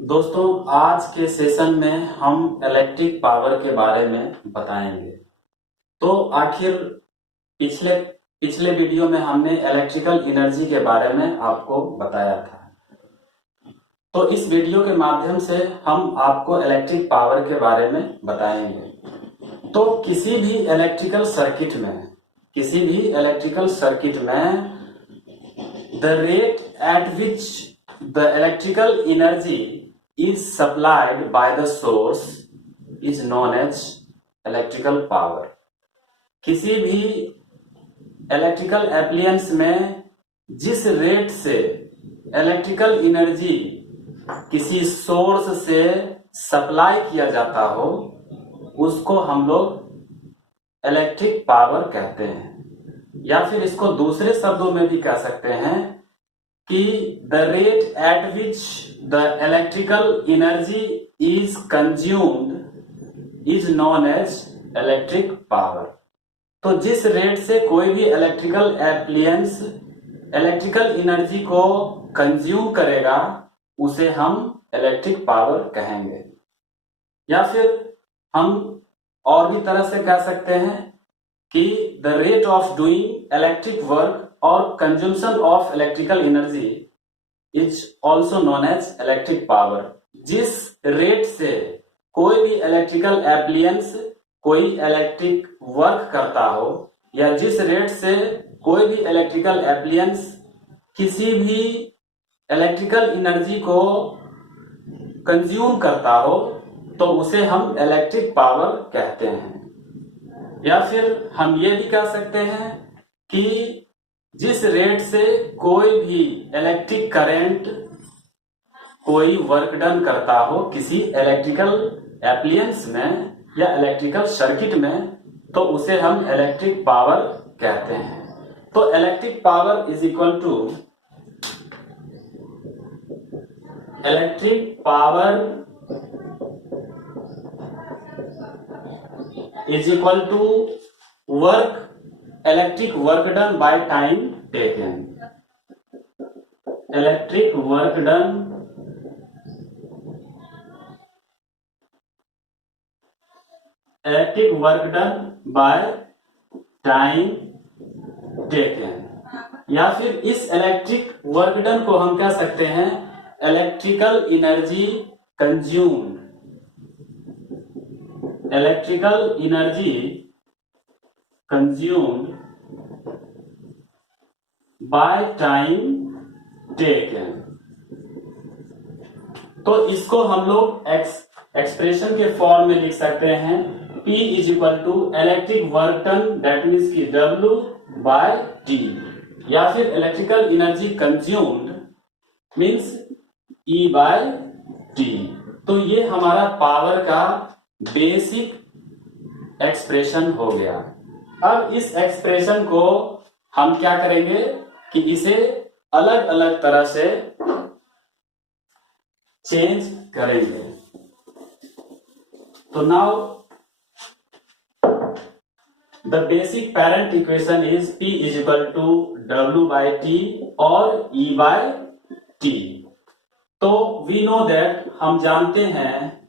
दोस्तों, आज के सेशन में हम इलेक्ट्रिक पावर के बारे में बताएंगे। तो आखिर पिछले पिछले वीडियो में हमने इलेक्ट्रिकल एनर्जी के बारे में आपको बताया था। तो इस वीडियो के माध्यम से हम आपको इलेक्ट्रिक पावर के बारे में बताएंगे। तो किसी भी इलेक्ट्रिकल सर्किट में the rate at which the electrical energy is supplied by the source is known as electrical power। किसी भी इलेक्ट्रिकल एप्लियंस में जिस रेट से इलेक्ट्रिकल एनर्जी किसी सोर्स से सप्लाई किया जाता हो उसको हम लोग इलेक्ट्रिक पावर कहते हैं, या फिर इसको दूसरे शब्दों में भी कह सकते हैं कि the rate at which the electrical energy is consumed is known as electric power. तो जिस रेट से कोई भी इलेक्ट्रिकल एप्लियंस इलेक्ट्रिकल एनर्जी को कंज्यूम करेगा उसे हम इलेक्ट्रिक पावर कहेंगे, या फिर हम और भी तरह से कह सकते हैं कि the rate of doing electric work और consumption of electrical energy is also known as electric power. जिस रेट से कोई भी इलेक्ट्रिकल एप्लियंस कोई इलेक्ट्रिक वर्क करता हो, या जिस रेट से कोई भी इलेक्ट्रिकल एप्लियंस किसी भी इलेक्ट्रिकल एनर्जी को कंज्यूम करता हो, तो उसे हम इलेक्ट्रिक पावर कहते हैं। या फिर हम ये भी कह सकते हैं कि जिस रेट से कोई भी इलेक्ट्रिक करंट कोई वर्क डन करता हो किसी इलेक्ट्रिकल एप्लियंस में या इलेक्ट्रिकल सर्किट में, तो उसे हम इलेक्ट्रिक पावर कहते हैं। तो electric power is equal to electric work done by time taken. Electric work done by time taken, या फिर इस इलेक्ट्रिक वर्क डन को हम कह सकते हैं electrical energy consumed. Electrical energy consumed by time taken. तो इसको हम लोग एक्सप्रेशन के फॉर्म में लिख सकते हैं P is equal to electric work done, that means की W बाय T, या फिर electrical energy consumed means E by T। तो ये हमारा पावर का बेसिक एक्सप्रेशन हो गया। अब इस एक्सप्रेशन को हम क्या करेंगे कि इसे अलग अलग तरह से चेंज करेंगे। तो now the basic parent equation is P is equal to W by T और E बाय T। तो वी नो दैट, हम जानते हैं,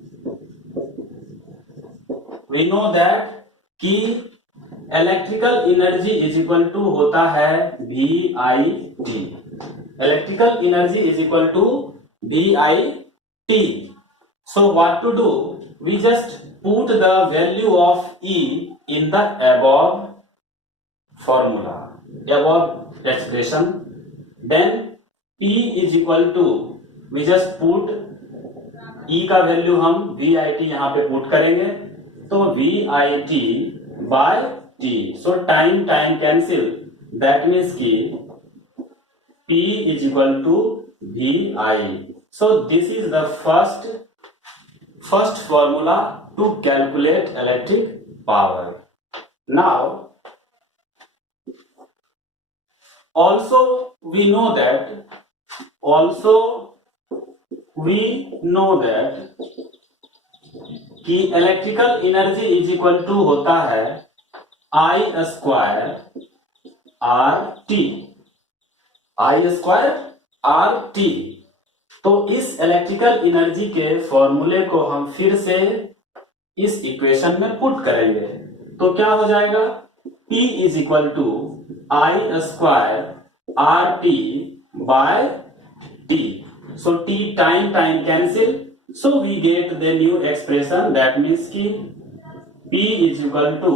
वी नो दैट कि electrical energy is equal to होता है VIT। Electrical energy is equal to VIT। So what to do, we just put the value of E in the above formula, above expression, then P is equal to, we just put E का value हम VIT यहाँ पे put करेंगे, तो VIT by T। so time cancel, that means कि P is equal to VI। so this is the first formula to calculate electric power। Now also we know that कि electrical energy is equal to होता है I square RT। तो इस electrical energy के फॉर्मूले को हम फिर से इस इक्वेशन में पुट करेंगे, तो क्या हो जाएगा, P is equal to I square R T by T. So T time cancel, so we get the new expression, that means कि P is equal to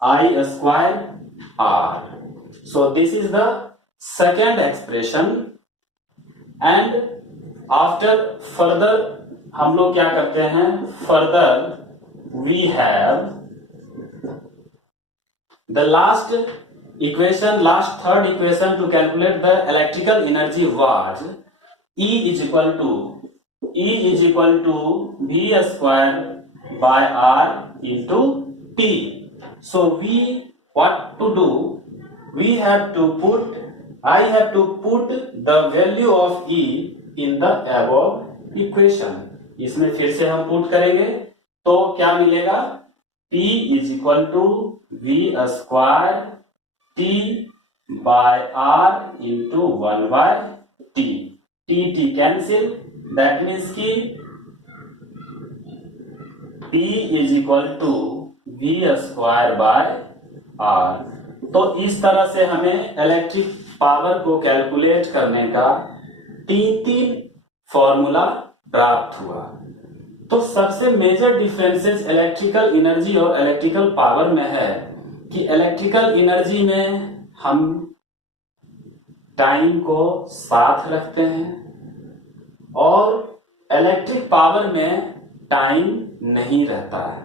I square R. So this is the second expression, and after further हम लोग क्या करते हैं, further we have the last equation, last third equation to calculate the electrical energy was E is equal to V square by R into T. So what to do? I have to put the value of E in the above equation. इसमें फिर से हम put करेंगे, तो क्या मिलेगा, P is equal to V square T by R into 1 by T. T cancel, that means कि P is equal to V square by R. तो इस तरह से हमें इलेक्ट्रिक पावर को कैलकुलेट करने का तीन फॉर्मूला प्राप्त हुआ. तो सबसे मेजर डिफरेंसेस इलेक्ट्रिकल एनर्जी और इलेक्ट्रिकल पावर में है कि इलेक्ट्रिकल एनर्जी में हम टाइम को साथ रखते हैं और इलेक्ट्रिक पावर में टाइम नहीं रहता है,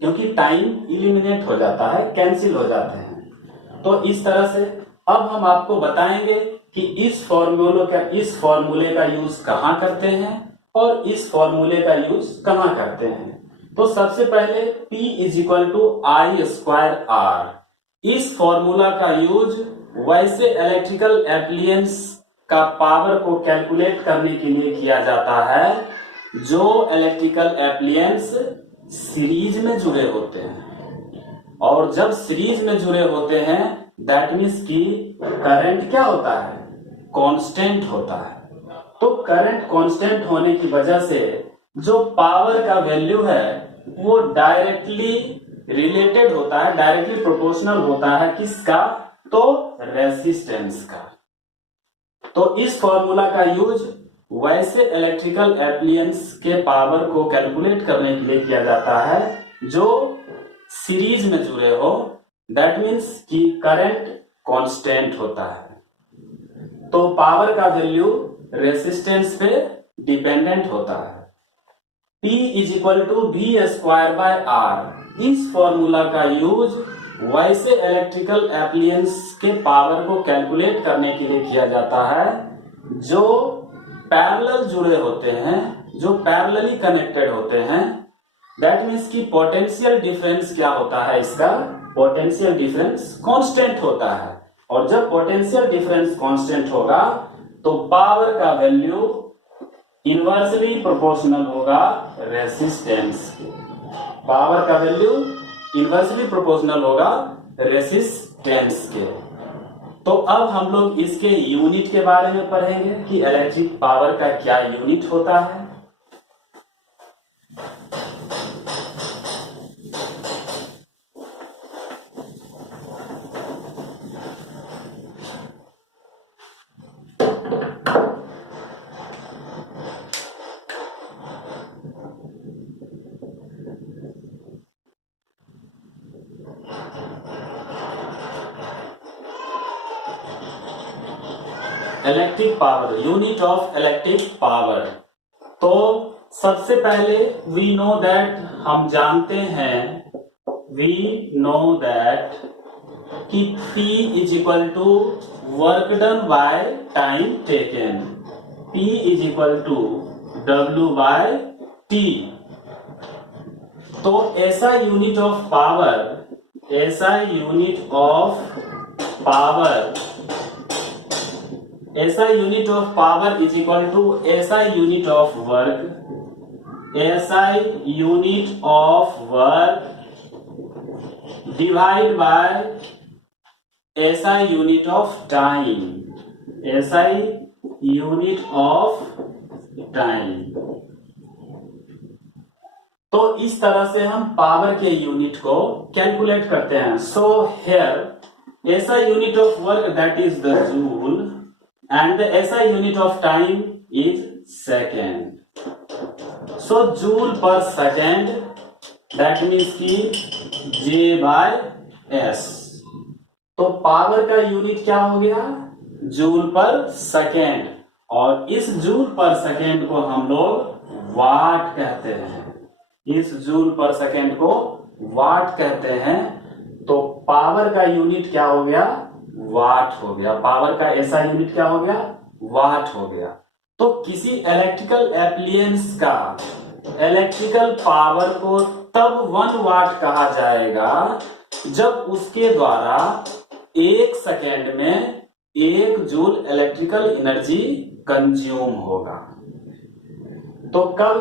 क्योंकि टाइम इलिमिनेट हो जाता है, कैंसिल हो जाते हैं. तो इस तरह से अब हम आपको बताएंगे कि इस फॉर्मूले का यूज कहाँ करते हैं और इस फॉर्मूले का यूज कहाँ करते हैं. तो सबसे पहले P is equal to I square R. इस फॉर्मूला का यूज वैसे इलेक्ट्रिकल एप्लियंस का पावर को कैलकुलेट करने के लिए किया जाता है जो इलेक्ट्रिकल एप्लियंस सीरीज में जुड़े होते हैं. और जब सीरीज में जुड़े होते हैं, दैट मीन्स कि करंट क्या होता है, कांस्टेंट होता है. तो करंट कांस्टेंट होने की वजह से जो पावर का वैल्यू है वो डायरेक्टली रिलेटेड होता है, डायरेक्टली प्रोपोर्शनल होता है किसका, तो रेजिस्टेंस का. तो इस फॉर्मूला का यूज वैसे इलेक्ट्रिकल एप्लियंस के पावर को कैलकुलेट करने के लिए किया जाता है जो सीरीज में जुड़े हो, दैट मीन्स कि करंट कांस्टेंट होता है. तो पावर का वैल्यू रेजिस्टेंस पे डिपेंडेंट होता है. P is equal to V square by R. इस फॉर्मूला का यूज वैसे इलेक्ट्रिकल एप्लियंस के पावर को कैलकुलेट करने के लिए किया जाता है जो पैरेलल जुड़े होते हैं, जो पैरेलली कनेक्टेड होते हैं. दैट मीन्स कि पोटेंशियल डिफरेंस क्या होता है, इसका पोटेंशियल डिफरेंस कांस्टेंट होता है. और जब पोटेंशियल डिफरेंस कांस्टेंट होगा तो पावर का वैल्यू इनवर्सली प्रोपोर्शनल होगा रेजिस्टेंस के. पावर का वैल्यू इनवर्सली प्रोपोर्शनल होगा रेजिस्टेंस के. तो अब हम लोग इसके यूनिट के बारे में पढ़ेंगे कि इलेक्ट्रिक पावर का क्या यूनिट होता है. Electric power, unit of electric power. तो सबसे पहले वी नो दैट, हम जानते हैं, वी नो दैट कि P is equal to work done by time taken. P is equal to W by T. तो SI unit of power, SI unit of power, SI unit of power is equal to SI unit of work, SI unit of work divide by SI unit of time, ऐसा unit of time. तो इस तरह से हम power के unit को calculate करते हैं। So here SI unit of work that is the joule and SI unit of time is second. So joule per second that means की J/S। तो पावर का यूनिट क्या हो गया? जूल पर सेकेंड, और इस जूल पर सेकेंड को हम लोग वाट कहते हैं। इस जूल पर सेकेंड को वाट कहते हैं। तो पावर का यूनिट क्या हो गया? वाट हो गया। पावर का ऐसा यूनिट क्या हो गया? वाट हो गया। तो किसी इलेक्ट्रिकल एप्लियंस का इलेक्ट्रिकल पावर को तब 1 वाट कहा जाएगा जब उसके द्वारा 1 सेकेंड में 1 जूल इलेक्ट्रिकल एनर्जी कंज्यूम होगा। तो कब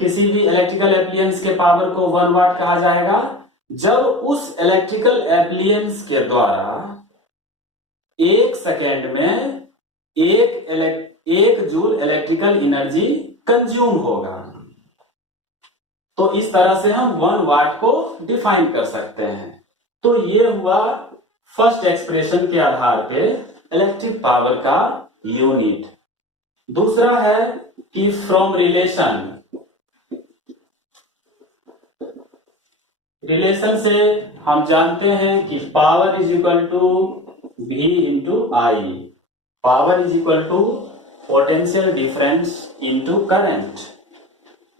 किसी भी इलेक्ट्रिकल एप्लियंस के पावर को 1 वाट कहा जाएगा? जब उस इलेक्ट्रिकल एप्लियंस के द्वारा 1 सेकेंड में 1 जूल इलेक्ट्रिकल एनर्जी कंज्यूम होगा। तो इस तरह से हम 1 वाट को डिफाइन कर सकते हैं। तो ये हुआ फर्स्ट एक्सप्रेशन के आधार पे इलेक्ट्रिक पावर का यूनिट। दूसरा है कि फ्रॉम रिलेशन से हम जानते हैं कि power is equal to V into I. Power is equal to potential difference into current.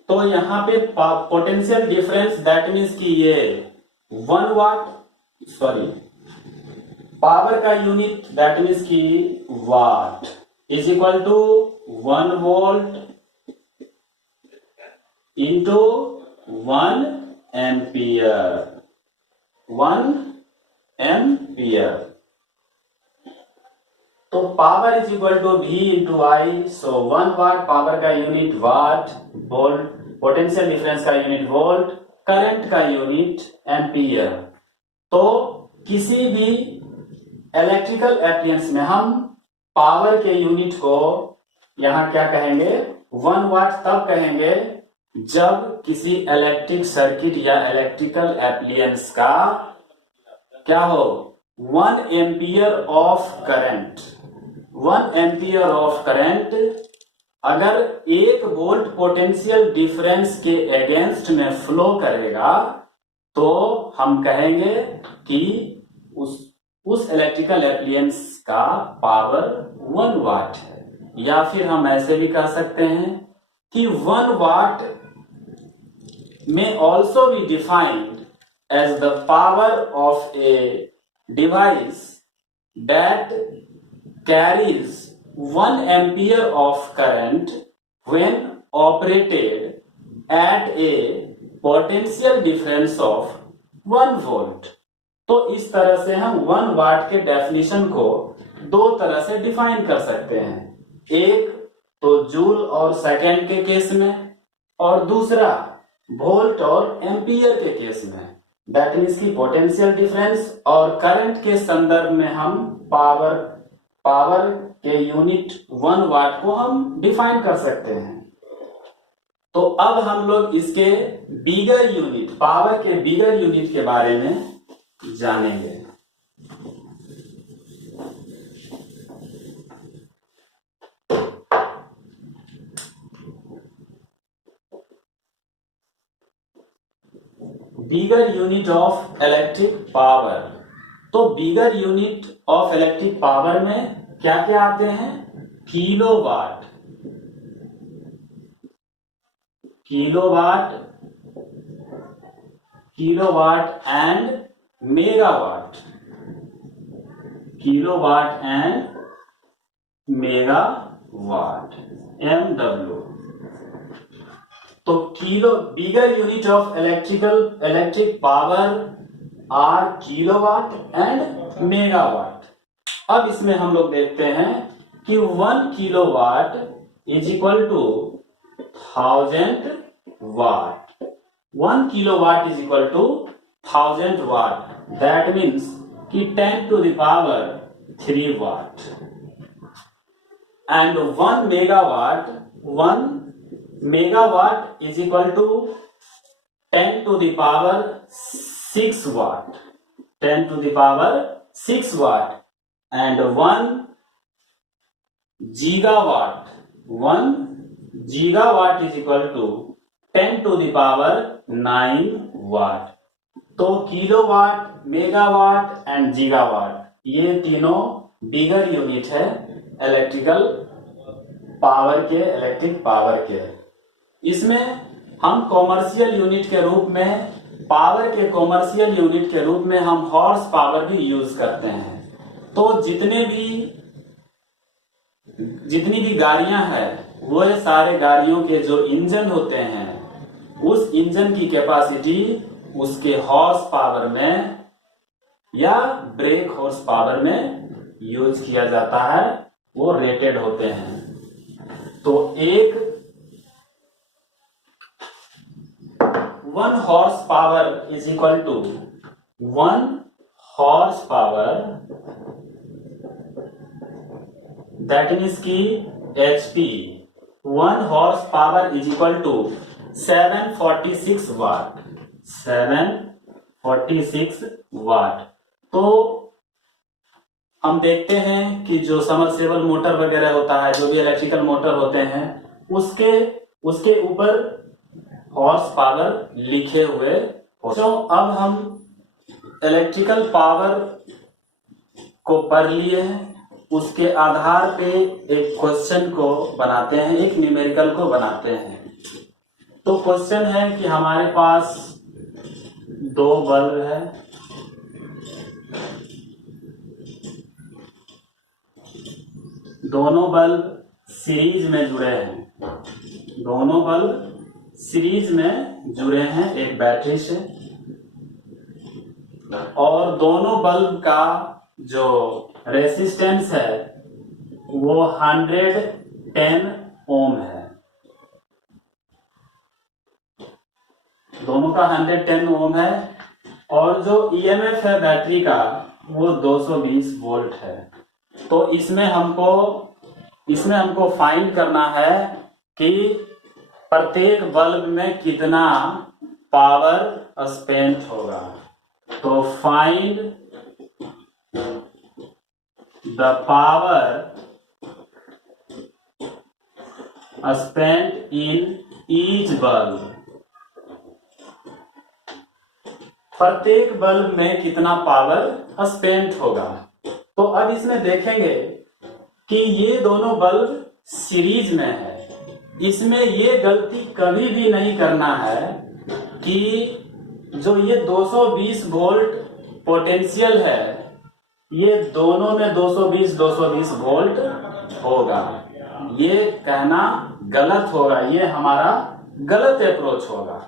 तो यहाँ पे पोटेंशियल डिफरेंस दैट मीन्स कि ये 1 वाट, सॉरी, पावर का यूनिट दैट मीन्स कि watt is equal to 1 volt into 1 ampere. 1 ampere. तो power is equal to V into I. So 1 watt power का unit watt, volt potential difference का unit volt, current का unit ampere. तो किसी भी electrical appliances में हम पावर के यूनिट को यहां क्या कहेंगे? 1 वाट तब कहेंगे जब किसी इलेक्ट्रिक सर्किट या इलेक्ट्रिकल एप्लियंस का क्या हो? 1 ampere of current. 1 ampere of current अगर 1 वोल्ट पोटेंशियल डिफरेंस के अगेंस्ट में फ्लो करेगा तो हम कहेंगे कि उस इलेक्ट्रिकल एप्लियंस का पावर 1 वाट है। या फिर हम ऐसे भी कह सकते हैं कि 1 वाट may also be defined as the power of a device that carries 1 ampere of current when operated at a potential difference of 1 volt। तो इस तरह से हम 1 वाट के डेफिनेशन को 2 तरह से डिफाइन कर सकते हैं। एक तो जूल और सेकेंड के केस में, और दूसरा वोल्ट और एम्पियर के केस में। दैट मीन्स की पोटेंशियल डिफरेंस और करंट के संदर्भ में हम पावर के यूनिट 1 वाट को हम डिफाइन कर सकते हैं। तो अब हम लोग इसके बिगर यूनिट, पावर के बिगर यूनिट के बारे में जानेंगे। Bigger unit of electric power. तो bigger unit of electric power में क्या क्या आते हैं? Kilowatt, kilowatt, kilowatt and megawatt, kilowatt and megawatt, MW। तो bigger unit of electric power are kilowatt and megawatt. अब इसमें हम लोग देखते हैं कि 1 kilowatt is equal to 1000 watt. 1 kilowatt is equal to 1000 watt. That means कि 10 to the power 3 watt. and 1 megawatt is equal to 10 to the power 6 watt, 10 to the power 6 watt, and 1 gigawatt is equal to 10 to the power 9 watt. तो kilowatt, megawatt and gigawatt ये तीनों bigger unit है electrical power के, electric power के। इसमें हम commercial unit के रूप में, पावर के कॉमर्शियल यूनिट के रूप में हम हॉर्स पावर भी यूज करते हैं। तो जितनी भी गाड़ियां हैं वो सारे गाड़ियों के जो इंजन होते हैं, उस इंजन की कैपेसिटी उसके हॉर्स पावर में या ब्रेक हॉर्स पावर में यूज किया जाता है, वो रेटेड होते हैं। तो एक 1 horse power is equal to 1 horse power, that means की HP 1 horse power is equal to 746 watt, 746 watt. तो हम देखते हैं कि जो समरसेबल मोटर वगैरह होता है, जो भी इलेक्ट्रिकल मोटर होते हैं, उसके ऊपर हॉर्स पावर लिखे हुए। तो अब हम इलेक्ट्रिकल पावर को पढ़ लिए हैं, उसके आधार पे एक क्वेश्चन को बनाते हैं, एक न्यूमेरिकल को बनाते हैं। तो क्वेश्चन है कि हमारे पास 2 बल्ब है, दोनों बल्ब सीरीज में जुड़े हैं, दोनों बल्ब सीरीज में जुड़े हैं एक बैटरी से, और दोनों बल्ब का जो रेसिस्टेंस है वो 110 ओम है, दोनों का 110 ओम है, और जो ईएमएफ है बैटरी का वो 220 वोल्ट है। तो इसमें हमको फाइंड करना है कि प्रत्येक बल्ब में कितना पावर स्पेंट होगा। तो find the power spent in each bulb, प्रत्येक बल्ब में कितना पावर स्पेंट होगा। तो अब इसमें देखेंगे कि ये दोनों बल्ब सीरीज में है, इसमें ये गलती कभी भी नहीं करना है कि जो ये 220 वोल्ट पोटेंशियल है, ये दोनों में 220 वोल्ट होगा, ये कहना गलत होगा, ये हमारा गलत अप्रोच होगा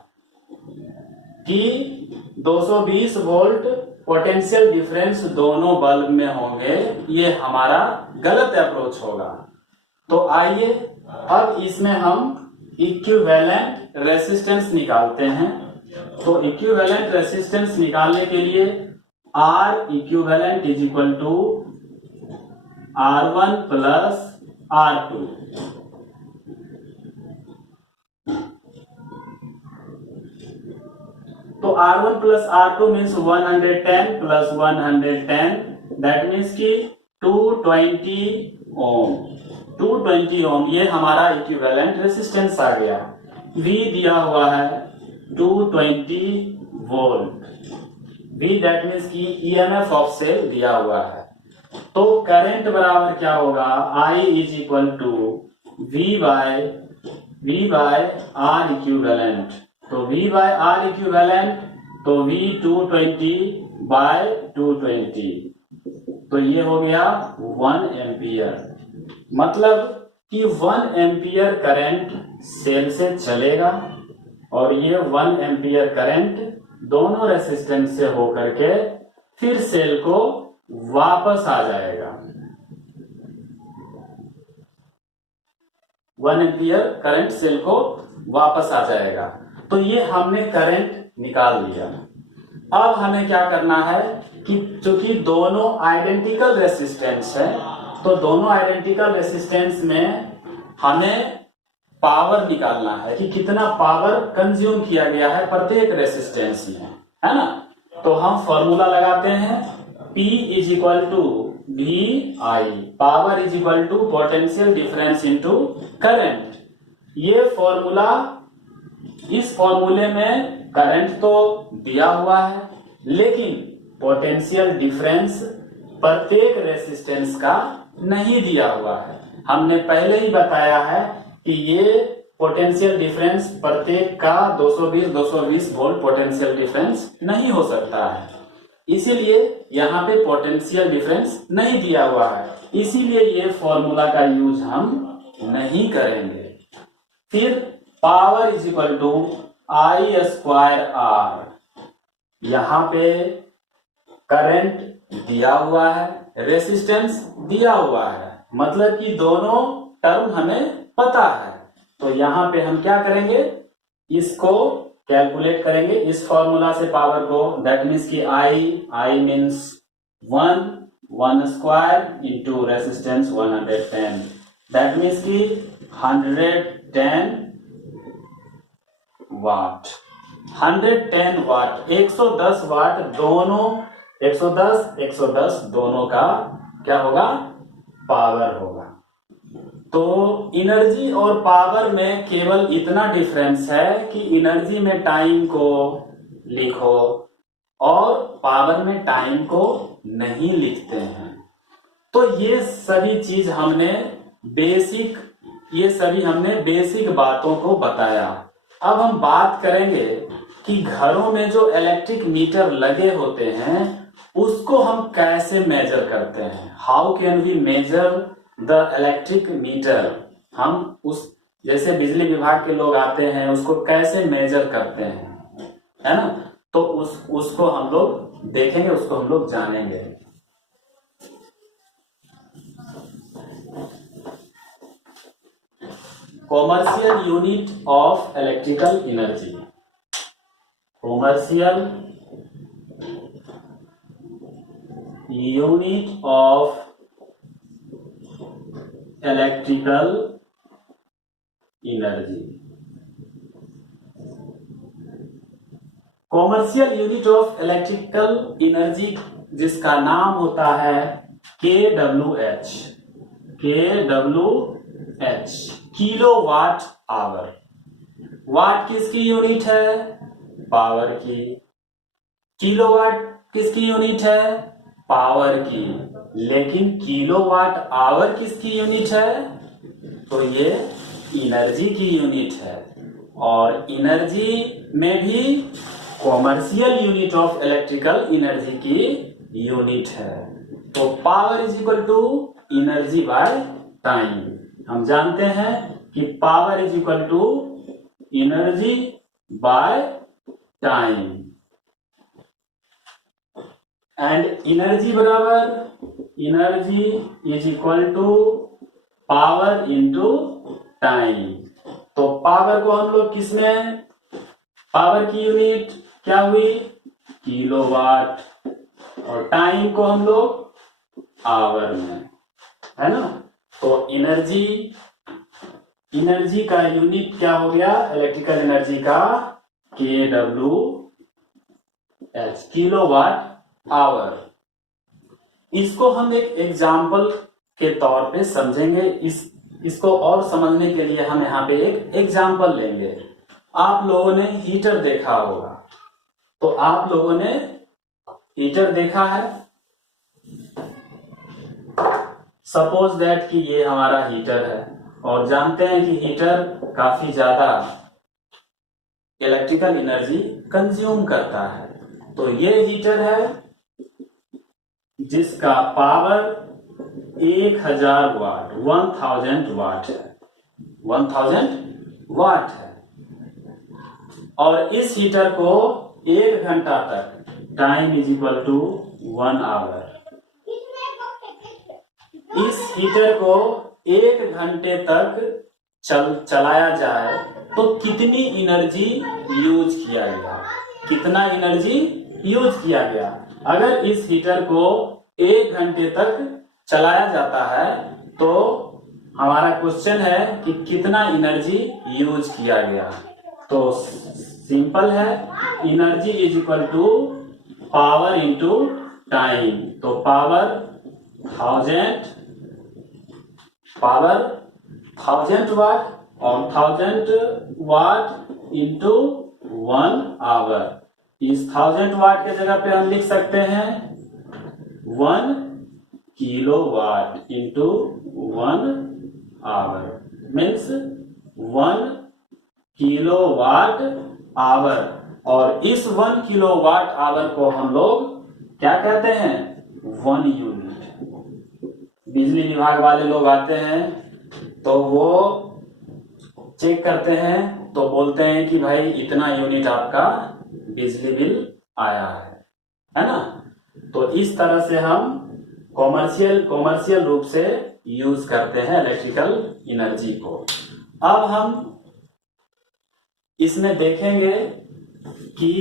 कि 220 वोल्ट पोटेंशियल डिफरेंस दोनों बल्ब में होंगे, ये हमारा गलत अप्रोच होगा। तो आइए अब इसमें हम इक्विवेलेंट रेसिस्टेंस निकालते हैं। तो इक्विवेलेंट रेसिस्टेंस निकालने के लिए R equivalent is equal to R1 plus R2। तो R1 plus R2 means 110 plus 110, that means की 220 ओम, 220 ओम ये हमारा इक्विवेलेंट रेसिस्टेंस आ गया। V दिया हुआ है 220 वोल्ट, V दैट मीन्स की ईएमएफ ऑफ सेल दिया हुआ है। तो करंट बराबर क्या होगा, I is equal to V by R equivalent. तो V बाय R इक्विवेलेंट, तो V 220 बाय 220, तो ये हो गया 1 एम्पियर। मतलब कि 1 एम्पियर करंट सेल से चलेगा, और ये 1 एम्पियर करंट दोनों रेसिस्टेंस से होकर के फिर सेल को वापस आ जाएगा। 1 एम्पियर करंट सेल को वापस आ जाएगा। तो ये हमने करंट निकाल लिया। अब हमें क्या करना है कि चूंकि दोनों आइडेंटिकल रेसिस्टेंस है, तो दोनों आइडेंटिकल रेसिस्टेंस में हमें पावर निकालना है कि कितना पावर कंज्यूम किया गया है प्रत्येक रेसिस्टेंस में, है ना। तो हम फॉर्मूला लगाते हैं, P is equal to V I, power is equal to potential difference into current. ये फॉर्मूला, इस फॉर्मूले में करंट तो दिया हुआ है लेकिन पोटेंशियल डिफरेंस प्रत्येक रेसिस्टेंस का नहीं दिया हुआ है। हमने पहले ही बताया है कि ये पोटेंशियल डिफरेंस प्रत्येक का 220 वोल्ट पोटेंशियल डिफरेंस नहीं हो सकता है, इसीलिए यहाँ पे पोटेंशियल डिफरेंस नहीं दिया हुआ है, इसीलिए ये फॉर्मूला का यूज हम नहीं करेंगे। फिर power is equal to I square R, यहाँ पे करंट दिया हुआ है, रेसिस्टेंस दिया हुआ है, मतलब कि दोनों टर्म हमें पता है। तो यहाँ पे हम क्या करेंगे, इसको कैलकुलेट करेंगे इस फॉर्मूला से पावर को। दैट मीन्स कि I means 1 square into resistance 110, that means कि 110 वाट, 110 वाट, 110 वाट दोनों, 110 दोनों का क्या होगा, पावर होगा। तो एनर्जी और पावर में केवल इतना डिफरेंस है कि एनर्जी में टाइम को लिखो और पावर में टाइम को नहीं लिखते हैं। तो ये सभी चीज हमने बेसिक बातों को बताया। अब हम बात करेंगे कि घरों में जो इलेक्ट्रिक मीटर लगे होते हैं उसको हम कैसे मेजर करते हैं। How can we measure the electric meter, हम उस जैसे बिजली विभाग के लोग आते हैं उसको कैसे मेजर करते हैं, है ना। तो उसको हम लोग देखेंगे, उसको हम लोग जानेंगे। Commercial unit of electrical energy, commercial unit of electrical energy, commercial unit of electrical energy जिसका नाम होता है KWH, किलोवाट आवर। वाट किसकी यूनिट है, पावर की। किलोवाट किसकी यूनिट है, पावर की। लेकिन किलोवाट आवर किसकी यूनिट है, तो ये एनर्जी की यूनिट है। और एनर्जी में भी commercial unit of electrical energy की यूनिट है। तो power is equal to energy by time. हम जानते हैं कि power is equal to energy by time, and energy बराबर energy is equal to power into time. तो पावर को हम लोग किसमें, पावर की यूनिट क्या हुई, किलोवाट, और टाइम को हम लोग आवर में, है ना। तो एनर्जी का यूनिट क्या हो गया, इलेक्ट्रिकल एनर्जी का KWH, किलोवाट आवर। इसको हम एक एग्जाम्पल के तौर पे समझेंगे। इसको और समझने के लिए हम यहाँ पे एक एग्जाम्पल लेंगे। आप लोगों ने हीटर देखा होगा, तो आप लोगों ने हीटर देखा है। सपोज दैट कि ये हमारा हीटर है और जानते हैं कि हीटर काफी ज्यादा इलेक्ट्रिकल एनर्जी कंज्यूम करता है। तो ये हीटर है जिसका पावर 1000 वाट, 1000 वाट है, 1000 वाट है। और इस हीटर को 1 घंटा तक, time is equal to 1 hour, इस हीटर को 1 घंटे तक चलाया जाए तो कितनी एनर्जी यूज किया गया, कितना एनर्जी यूज किया गया। अगर इस हीटर को 1 घंटे तक चलाया जाता है तो हमारा क्वेश्चन है कि कितना एनर्जी यूज किया गया। तो सिंपल है, energy is equal to power into time. तो पावर 1000 वाट और 1000 वाट इंटू 1 आवर। इस 1000 वाट के जगह पे हम लिख सकते हैं 1 kilo watt into 1 hour, means 1 kilo watt hour. और इस 1 किलो वाट आवर को हम लोग क्या कहते हैं, 1 यूनिट। बिजली विभाग वाले लोग आते हैं तो वो चेक करते हैं तो बोलते हैं कि भाई इतना यूनिट आपका बिजली बिल आया है ना। तो इस तरह से हम कॉमर्शियल रूप से यूज करते हैं इलेक्ट्रिकल एनर्जी को। अब हम इसमें देखेंगे कि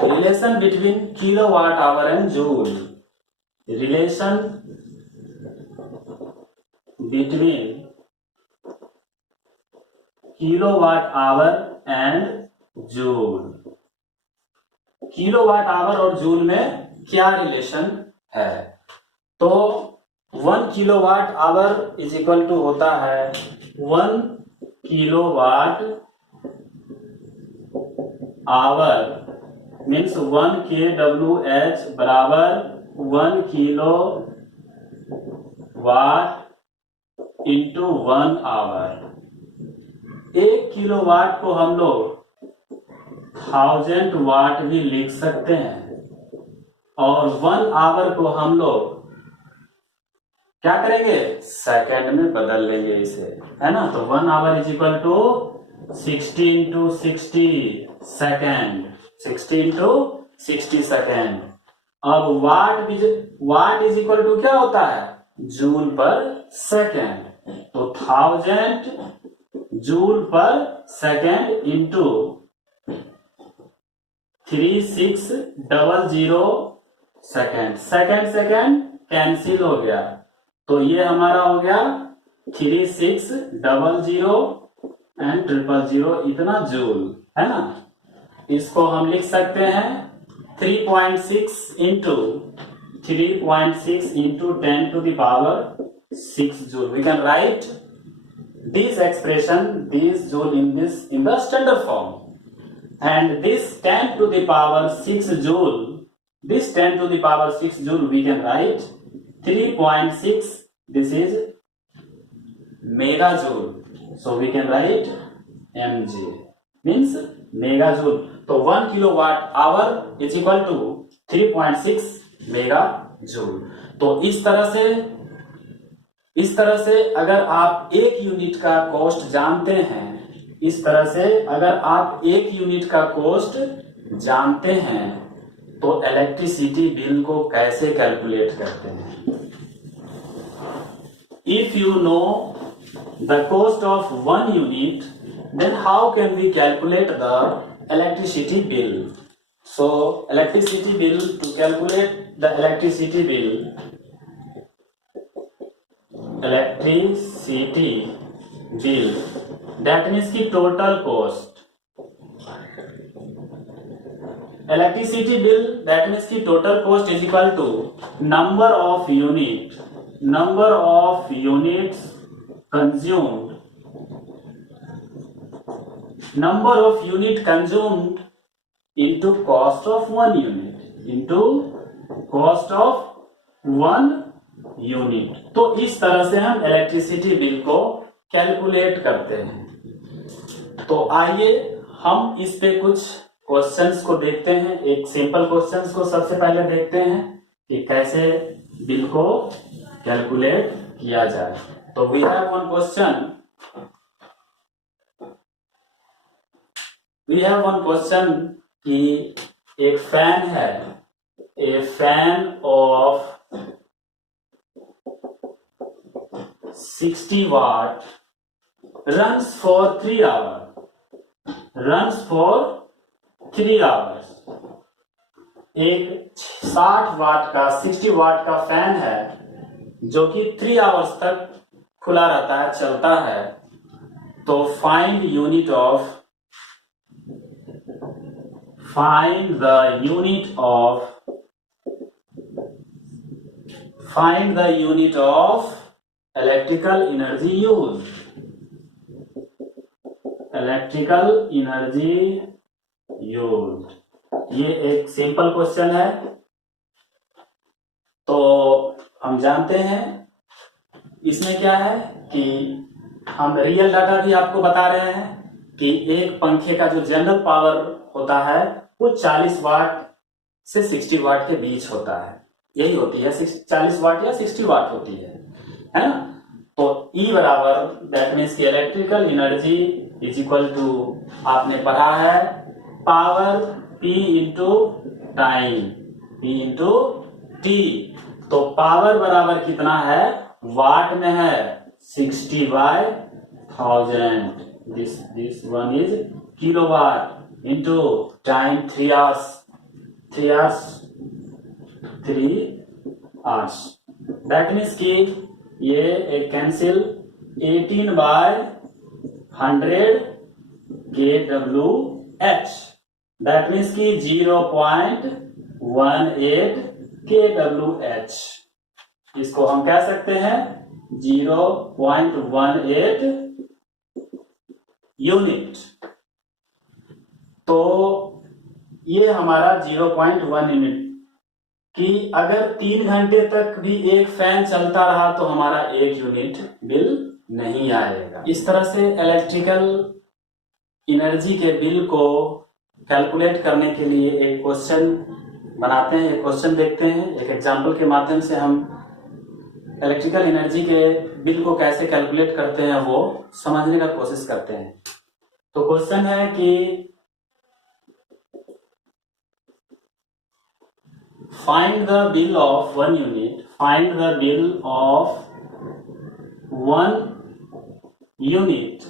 relation between kilowatt hour and joule. Relation between kilowatt hour and joule. Kilowatt hour और जूल में क्या रिलेशन है? तो 1 kilowatt hour is equal to होता है 1 किलोवाट आवर, मीन्स 1 kWh बराबर 1 kilo watt into 1 hour. 1 kilowatt को हम लोग 1000 वाट भी लिख सकते हैं और 1 आवर को हम लोग क्या करेंगे, सेकंड में बदल लेंगे इसे, है ना। तो 1 hour is equal to 60 into 60 second, 60 into 60 second. अब वाट इज इक्वल टू क्या होता है, जूल पर सेकेंड। तो 1000 joule per second into 3600 second. Second cancel हो गया तो ये हमारा हो गया 3600 एंड 000 इतना जूल, है ना। इसको हम लिख सकते हैं 3.6 into 10 to the power 6 joule. We can write this expression, this joule in the standard form. And this 10 to the power 6 joule, this 10 to the power 6 joule we can write 3.6, this is megajoule. So we can write mg, means megajoule. तो 1 kilowatt hour is equal to 3.6 megajoule. तो इस तरह से अगर आप एक unit का cost जानते हैं, इस तरह से अगर आप एक यूनिट का कॉस्ट जानते हैं तो इलेक्ट्रिसिटी बिल को कैसे कैलकुलेट करते हैं। If you know the cost of 1 unit, then how can we calculate the electricity bill? So electricity bill, to calculate the electricity bill, that means की total cost, electricity bill that means की total cost is equal to number of units consumed, number of unit consumed into cost of 1 unit, into cost of 1 unit. तो इस तरह से हम electricity bill को calculate करते हैं। तो आइए हम इस पे कुछ क्वेश्चंस को देखते हैं। एक सिंपल क्वेश्चंस को सबसे पहले देखते हैं कि कैसे बिल को कैलकुलेट किया जाए। तो वी हैव वन क्वेश्चन कि एक फैन है, ए fan of 60 watt runs for 3 hours, एक 60 वाट का 60 वाट का फैन है जो कि 3 आवर्स तक खुला रहता है, चलता है, तो find the unit of electrical energy use. ये एक सिंपल क्वेश्चन है। तो हम जानते हैं इसमें क्या है कि हम रियल डाटा भी आपको बता रहे हैं कि एक पंखे का जो जनरल पावर होता है वो 40 वाट से 60 वाट के बीच होता है, यही होती है 40 वाट या 60 वाट होती है ना। तो E बराबर दैट मीन्स की electrical energy is equal to, आपने पढ़ा है, power P into time, P into T। तो पावर बराबर कितना है, वाट में है 60/1000, this one is kilowatt, into time 3 hours, 3 hours. That means कि ये एक कैंसिल 18/100 kWh, दैट मीन्स कि 0.18 kWh। इसको हम कह सकते हैं 0.18 यूनिट। तो ये हमारा 0.1 यूनिट कि अगर 3 घंटे तक भी एक फैन चलता रहा तो हमारा 1 यूनिट बिल नहीं आएगा। इस तरह से इलेक्ट्रिकल एनर्जी के बिल को कैलकुलेट करने के लिए एक क्वेश्चन बनाते हैं, एक क्वेश्चन देखते हैं, एक एग्जाम्पल के माध्यम से हम इलेक्ट्रिकल एनर्जी के बिल को कैसे कैलकुलेट करते हैं वो समझने का कोशिश करते हैं। तो क्वेश्चन है कि find the bill of 1 unit, find the bill of 1 unit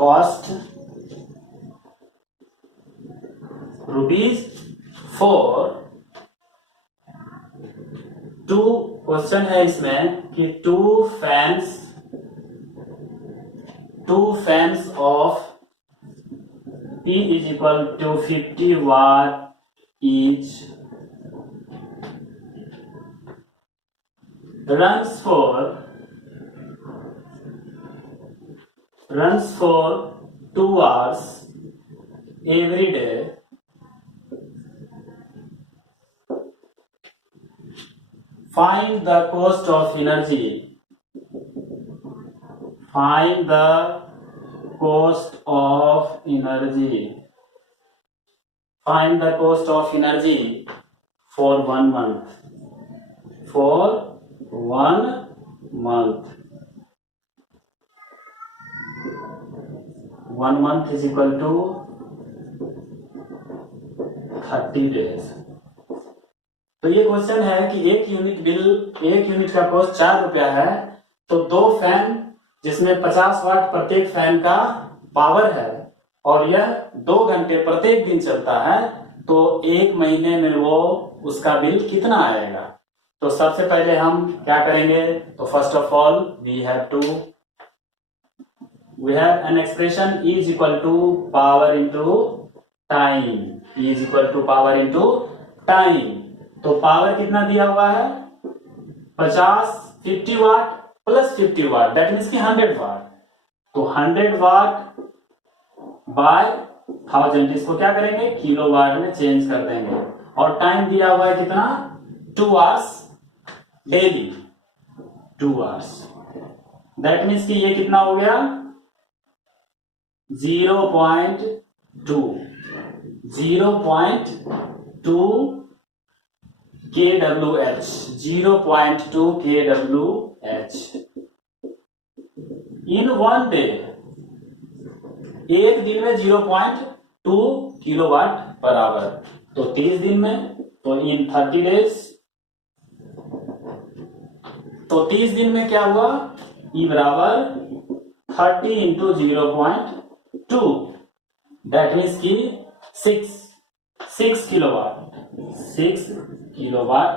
cost ₹4। टू क्वेश्चन है इसमें कि two fans of P is equal to 50 watt each runs for 2 hours every day. Find the cost of energy. Find the cost of energy. Find the cost of energy for 1 month. For 1 month. 1 month is equal to 30 days. तो ये question है कि एक unit का cost 4 रुपया है, तो 2 fan जिसमें 50 वाट प्रत्येक फैन का पावर है और यह 2 घंटे प्रत्येक दिन चलता है, तो 1 महीने में वो उसका बिल कितना आएगा। तो सबसे पहले हम क्या करेंगे, तो first of all we have an expression E is equal to power into time, E is equal to power into time. तो पावर कितना दिया हुआ है 50 watt plus 50 watt, that means कि 100 वाट। तो 100 वाट बाय 1000, इसको क्या करेंगे किलो वाट में चेंज कर देंगे। और टाइम दिया हुआ है कितना 2 hours daily, 2 hours, that means कि ये कितना हो गया 0.2 kWh, 0.2 kWh इन 1 डे, एक दिन में 0.2 किलोवाट पर आवर। तो 30 दिन में, तो इन 30 डेज, तो 30 दिन में क्या हुआ E बराबर 30 इंटू 0.2, दैट मीन्स की 6 6 kilowatt, 6 kilowatt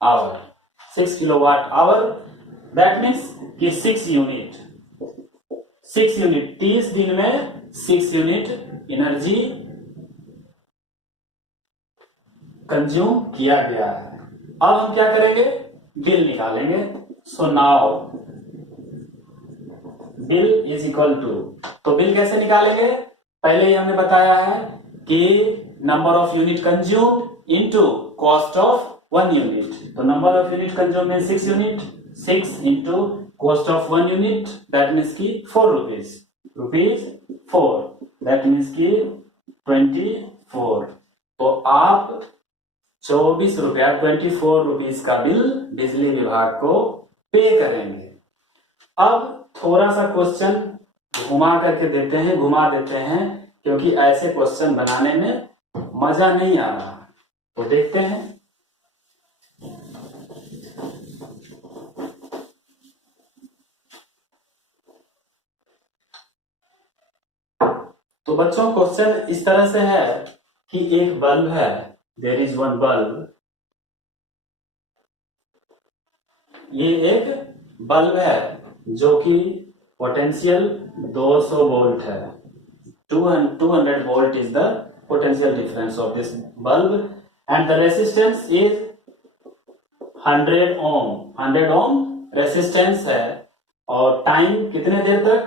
hour, 6 kilowatt hour, that means कि 6 यूनिट, 30 दिन में 6 यूनिट एनर्जी कंज्यूम किया गया है। अब हम क्या करेंगे, बिल निकालेंगे। So now bill is equal to, तो बिल कैसे निकालेंगे, पहले ही हमने बताया है कि number of unit consumed into cost of 1 unit. तो नंबर ऑफ यूनिट कंज्यूम में 6 unit, 6 into cost of 1 unit, that means की 4 रुपीज 4, दैट मीन्स की 24। तो आप 24 रुपया 24 रुपीज का बिल बिजली विभाग को पे करेंगे। अब थोड़ा सा क्वेश्चन घुमा देते हैं क्योंकि ऐसे क्वेश्चन बनाने में मजा नहीं आ रहा। तो देखते हैं। तो बच्चों क्वेश्चन इस तरह से है कि एक बल्ब है, देयर इज वन बल्ब, ये एक बल्ब है जो कि पोटेंशियल 200 वोल्ट है, 200 volt is the potential difference of this bulb and the resistance is 100 ohm, 100 ohm resistance है और टाइम कितने देर तक,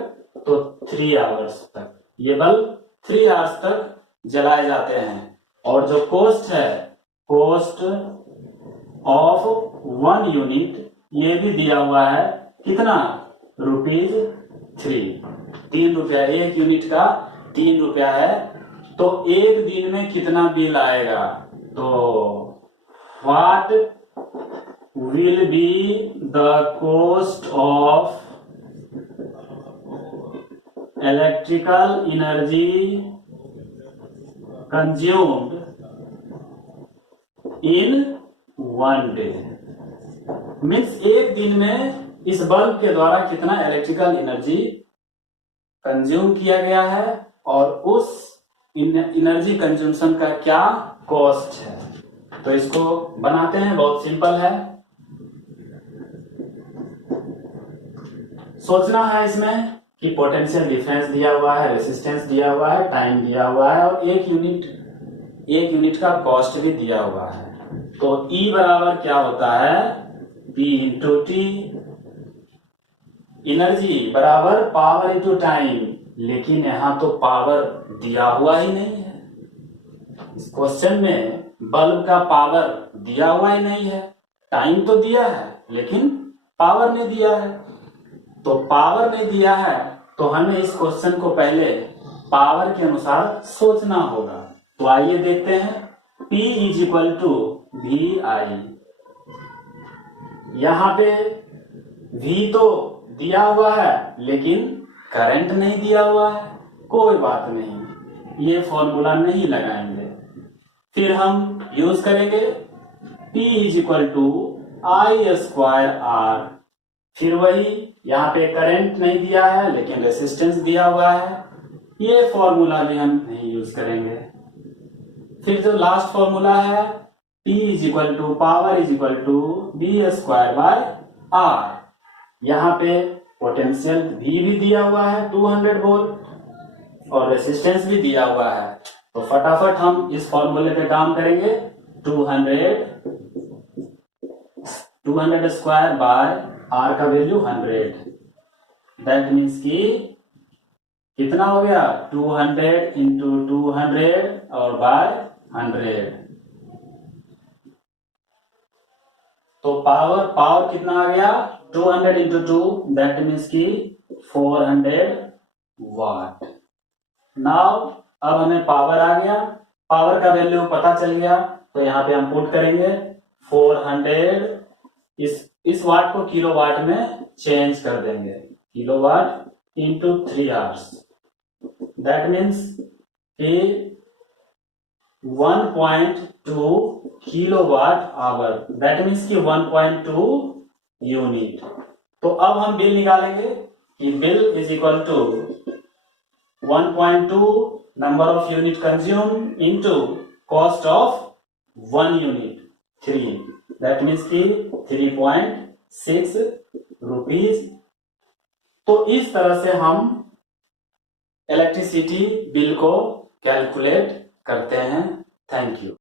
तो 3 आवर्स तक। ये बल्ब 3 आवर्स तक जलाए जाते हैं और जो कॉस्ट है, कॉस्ट ऑफ 1 यूनिट, ये भी दिया हुआ है कितना, ₹3, 3 रुपया, एक यूनिट का 3 रुपया है। तो एक दिन में कितना बिल आएगा, तो what will be the cost of electrical energy consumed in 1 day, means एक दिन में इस बल्ब के द्वारा कितना इलेक्ट्रिकल एनर्जी कंज्यूम किया गया है और उस एनर्जी कंज्यूमशन का क्या कॉस्ट है। तो इसको बनाते हैं, बहुत सिंपल है। सोचना है इसमें कि पोटेंशियल डिफरेंस दिया हुआ है, रेसिस्टेंस दिया हुआ है, टाइम दिया हुआ है और एक यूनिट का कॉस्ट भी दिया हुआ है। तो E बराबर क्या होता है, P इंटू टी, एनर्जी बराबर पावर इंटू टाइम, लेकिन यहां तो पावर दिया हुआ ही नहीं है। इस क्वेश्चन में बल्ब का पावर दिया हुआ ही नहीं है, टाइम तो दिया है लेकिन पावर नहीं दिया है। तो पावर नहीं दिया है तो हमें इस क्वेश्चन को पहले पावर के अनुसार सोचना होगा। तो आइए देखते हैं, P is equal to VI, यहां पे V तो दिया हुआ है लेकिन करंट नहीं दिया हुआ है, कोई बात नहीं, ये फॉर्मूला नहीं लगाएंगे। फिर हम यूज करेंगे P is equal to I square R, फिर वही यहाँ पे करंट नहीं दिया है लेकिन रेसिस्टेंस दिया हुआ है, ये फॉर्मूला भी हम नहीं यूज करेंगे। फिर जो लास्ट फॉर्मूला है P is equal to power is equal to B square by R, यहाँ पे पोटेंशियल V भी दिया हुआ है 200 वोल्ट और रेसिस्टेंस भी दिया हुआ है। तो फटाफट हम इस फॉर्मूले पे काम करेंगे, 200 स्क्वायर बाय R का वैल्यू 100, दैट मीन्स कि कितना हो गया, 200 इंटू 200 और बाय 100। तो पावर कितना आ गया, 200 इंटू 2, दैट मीन्स की 400 वाट। नाउ अब हमें पावर आ गया, पावर का वैल्यू पता चल गया, तो यहाँ पे हम पुट करेंगे 400, इस वाट को किलोवाट में चेंज कर देंगे, kilowatt into 3 hours, that means कि 1.2 किलोवाट आवर, दैट मीन्स कि 1.2 यूनिट। तो अब हम बिल निकालेंगे कि bill is equal to 1.2 number of unit consume into cost of 1 unit 3, that means की 3.6 रुपीज। तो इस तरह से हम इलेक्ट्रिसिटी बिल को कैलकुलेट करते हैं। Thank you.